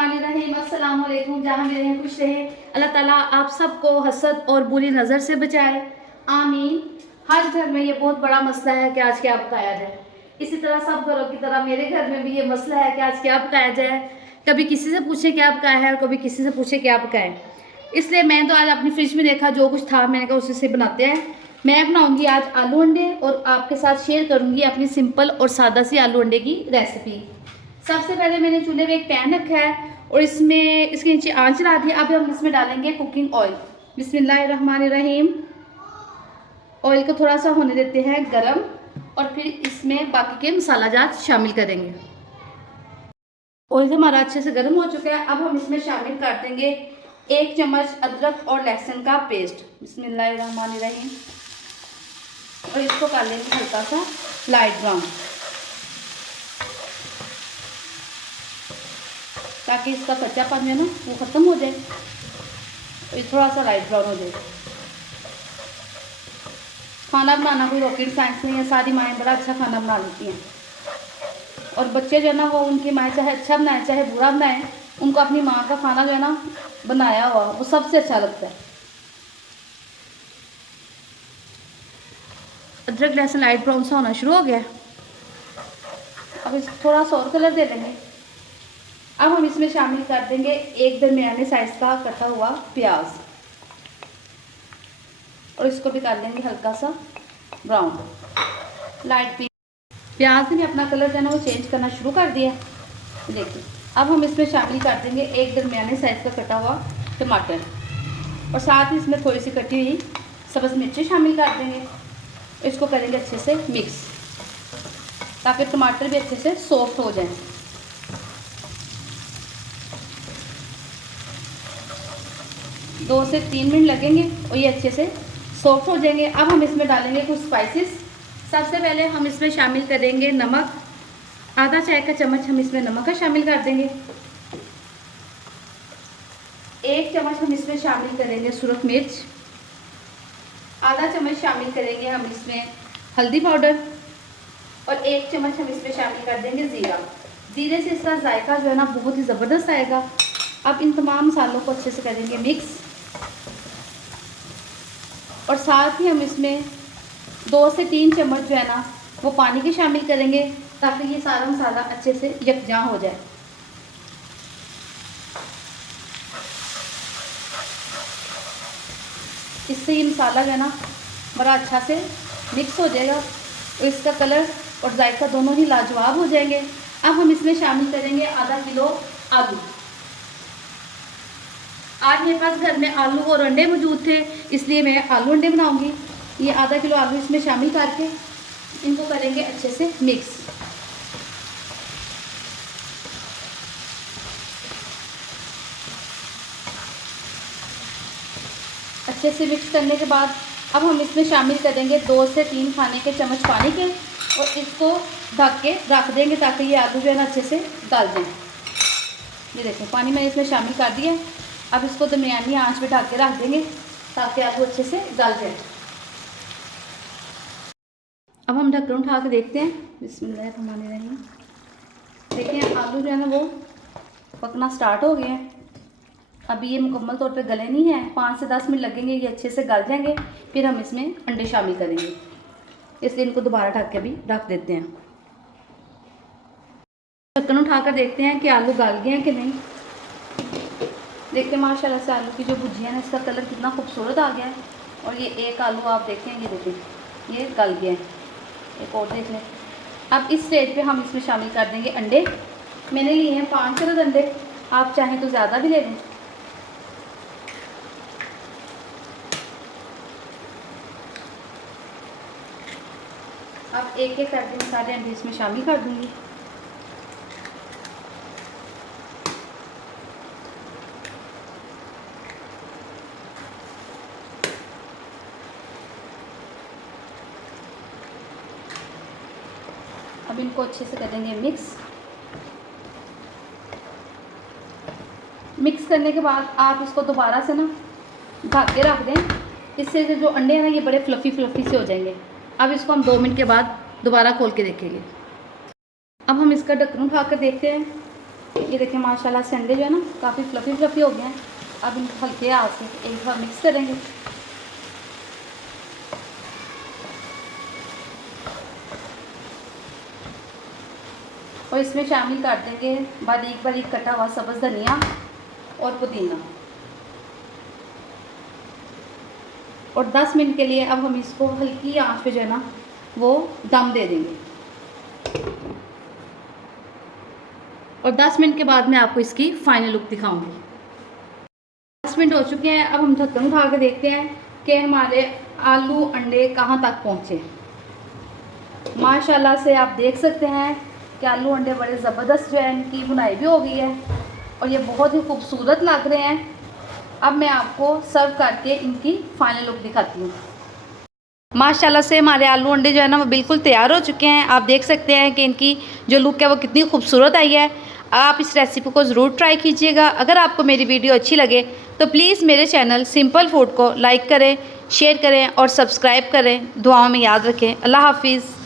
बिस्मिल्लाहिर्रहमानिर्रहीम। अस्सलाम वालेकुम। जहाँ भी रहें खुश रहें। अल्लाह ताला आप सबको हसद और बुरी नज़र से बचाए, आमीन। हर घर में ये बहुत बड़ा मसला है कि आज क्या पकाया जाए। इसी तरह सब घरों की तरह मेरे घर में भी ये मसला है कि आज क्या पकाया जाए। कभी किसी से पूछे क्या पकाया है और कभी किसी से पूछे क्या पकाए। इसलिए मैं तो आज अपनी फ्रिज में देखा जो कुछ था, मैंने कहा उसी से बनाते हैं। मैं बनाऊंगी आज आलू अंडे और आपके साथ शेयर करूंगी अपनी सिंपल और सादा सी आलू अंडे की रेसिपी। सबसे पहले मैंने चूल्हे पे एक पैन रखा है और इसमें इसके नीचे आंच चला दी। अब हम इसमें डालेंगे कुकिंग ऑयल। बिस्मिल्लाहिर्रहमानिर्रहीम। ऑयल को थोड़ा सा होने देते हैं गरम और फिर इसमें बाकी के मसाला जात शामिल करेंगे। ऑयल हमारा अच्छे से गर्म हो चुका है। अब हम इसमें शामिल कर देंगे 1 चम्मच अदरक और लहसुन का पेस्ट। बिस्मिल्लाहिर्रहमानिर्रहीम। और इसको कर लेंगे हल्का सा लाइट ब्राउन, ताकि इसका कच्चापन है ना वो ख़त्म हो जाए और ये थोड़ा सा लाइट ब्राउन हो जाए। खाना बनाना कोई रॉकेट साइंस नहीं है, सारी माएँ बड़ा अच्छा खाना बना लेती हैं। और बच्चे जो है ना वो उनकी माएँ चाहे अच्छा बनाए चाहे बुरा बनाए, उनको अपनी माँ का खाना जो है ना बनाया हुआ वो सबसे अच्छा लगता है। अदरक लहसुन लाइट ब्राउन सा होना शुरू हो गया। अब इस थोड़ा सा और कलर दे देंगे। अब हम इसमें शामिल कर देंगे एक दरमियाने साइज का कटा हुआ प्याज और इसको भी कर देंगे हल्का सा ब्राउन लाइट पिंक। प्याज ने अपना कलर जो है ना वो चेंज करना शुरू कर दिया। देखिए अब हम इसमें शामिल कर देंगे एक दरमियाने साइज का कटा हुआ टमाटर और साथ ही इसमें थोड़ी सी कटी हुई सब्ज़ मिर्ची शामिल कर देंगे। इसको करेंगे अच्छे से मिक्स ताकि टमाटर भी अच्छे से सॉफ्ट हो जाए। 2 से 3 मिनट लगेंगे और ये अच्छे से सॉफ्ट हो जाएंगे। अब हम इसमें डालेंगे कुछ स्पाइसेस। सबसे पहले हम इसमें शामिल करेंगे नमक। आधा चाय का चम्मच हम इसमें नमक का शामिल कर देंगे। 1 चम्मच हम इसमें शामिल करेंगे सुरख मिर्च। आधा चम्मच शामिल करेंगे हम इसमें हल्दी पाउडर और 1 चम्मच हम इसमें शामिल कर देंगे ज़ीरा। ज़ीरे से इसका जायका जो है ना बहुत ही ज़बरदस्त आएगा। अब इन तमाम मसालों को अच्छे से करेंगे मिक्स और साथ ही हम इसमें 2 से 3 चम्मच जो है ना वो पानी के शामिल करेंगे ताकि ये सारा मसाला अच्छे से यकजां हो जाए। इससे ये मसाला जो है ना बड़ा अच्छा से मिक्स हो जाएगा और इसका कलर और जायका दोनों ही लाजवाब हो जाएंगे। अब हम इसमें शामिल करेंगे आधा किलो आलू। आज मेरे पास घर में आलू और अंडे मौजूद थे, इसलिए मैं आलू अंडे बनाऊंगी। ये आधा किलो आलू इसमें शामिल करके इनको करेंगे अच्छे से मिक्स। अच्छे से मिक्स करने के बाद अब हम इसमें शामिल करेंगे 2 से 3 खाने के चम्मच पानी के और इसको ढक के रख देंगे ताकि ये आलू जो है ना अच्छे से गल जाए। ये देखें पानी मैंने इसमें शामिल कर दिया। अब इसको दरमियानी आंच पे ढक के रख देंगे ताकि आलू अच्छे से गल जाए। अब हम ढक्कन उठा के देखते हैं। बिस्मिल्लाहिर्रहमानिर्रहीम। देखिए आलू जो है ना वो पकना स्टार्ट हो गए हैं। अभी ये मुकम्मल तौर पे गले नहीं है, 5 से 10 मिनट लगेंगे, ये अच्छे से गल जाएंगे। फिर हम इसमें अंडे शामिल करेंगे, इसलिए इनको दोबारा ढक के भी रख देते हैं। ढक्कन उठाकर देखते हैं कि आलू गल गए हैं कि नहीं। देखते हैं माशाल्लाह से आलू की जो भुजिया है इसका कलर कितना खूबसूरत आ गया है। और ये एक आलू आप देखें, ये देखें ये गल गया है। एक और देख लें। अब इस स्टेज पे हम इसमें शामिल कर देंगे अंडे। मैंने लिए हैं 5 अदद अंडे, आप चाहें तो ज़्यादा भी ले लें। अब एक एक करके मैं सारे अंडे इसमें शामिल कर दूंगी। अब इनको अच्छे से करेंगे मिक्स। मिक्स करने के बाद आप इसको दोबारा से ना ढक के रख दें। इससे जो अंडे हैं ना ये बड़े फ्लफ़ी से हो जाएंगे। अब इसको हम 2 मिनट के बाद दोबारा खोल के देखेंगे। अब हम इसका ढक्कन उठा कर देखते हैं। ये देखिए माशाल्लाह से अंडे जो है ना काफ़ी फ्लफ़ी फ्लफ़ी हो गए हैं। अब इनको हल्के हाथ से एक बार मिक्स करेंगे। और इसमें शामिल कर देंगे बारीक बारीक कटा हुआ सब्ज़ धनिया और पुदीना। और 10 मिनट के लिए अब हम इसको हल्की आंच पे जो है ना वो दम दे देंगे। और 10 मिनट के बाद मैं आपको इसकी फाइनल लुक दिखाऊंगी। 10 मिनट हो चुके हैं। अब हम ढक्कन उठा के देखते हैं कि हमारे आलू अंडे कहाँ तक पहुँचे। माशाल्लाह से आप देख सकते हैं कि आलू अंडे बड़े ज़बरदस्त जो है इनकी बुनाई भी हो गई है और ये बहुत ही खूबसूरत लग रहे हैं। अब मैं आपको सर्व करके इनकी फाइनल लुक दिखाती हूँ। माशाल्लाह से हमारे आलू अंडे जो है ना वो बिल्कुल तैयार हो चुके हैं। आप देख सकते हैं कि इनकी जो लुक है वो कितनी खूबसूरत आई है। आप इस रेसिपी को ज़रूर ट्राई कीजिएगा। अगर आपको मेरी वीडियो अच्छी लगे तो प्लीज़ मेरे चैनल सिंपल फूड को लाइक करें, शेयर करें और सब्सक्राइब करें। दुआओं में याद रखें। अल्लाह हाफिज़।